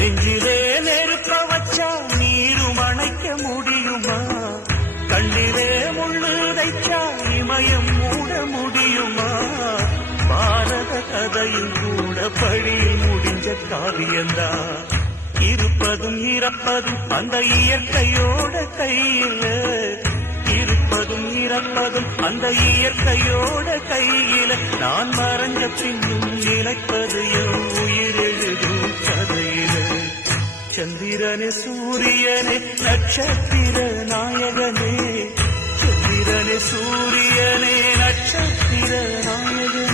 நெஞ்சிலே நெருப்ப வச்சா நீரும் அணைக்க முடியுமா? கண்ணிலே முள்ளு தைச்சா இமயம் மூட முடியுமா? பாரத கதையில் கூட பழியில் முடிஞ்ச காவியந்தா. இருப்பதும் இறப்பதும் அந்த இயற்கையோட கையில, இருப்பதும் இறப்பதும் அந்த இயற்கையோட கையில. நான் மறைஞ்ச பின்னும் நிலைப்பது என் உயிர் எழுதும் கதையில. சந்திரனே சூரியனே நட்சத்திர நாயகனே, சந்திரனே சூரியனே நட்சத்திர நாயகனே.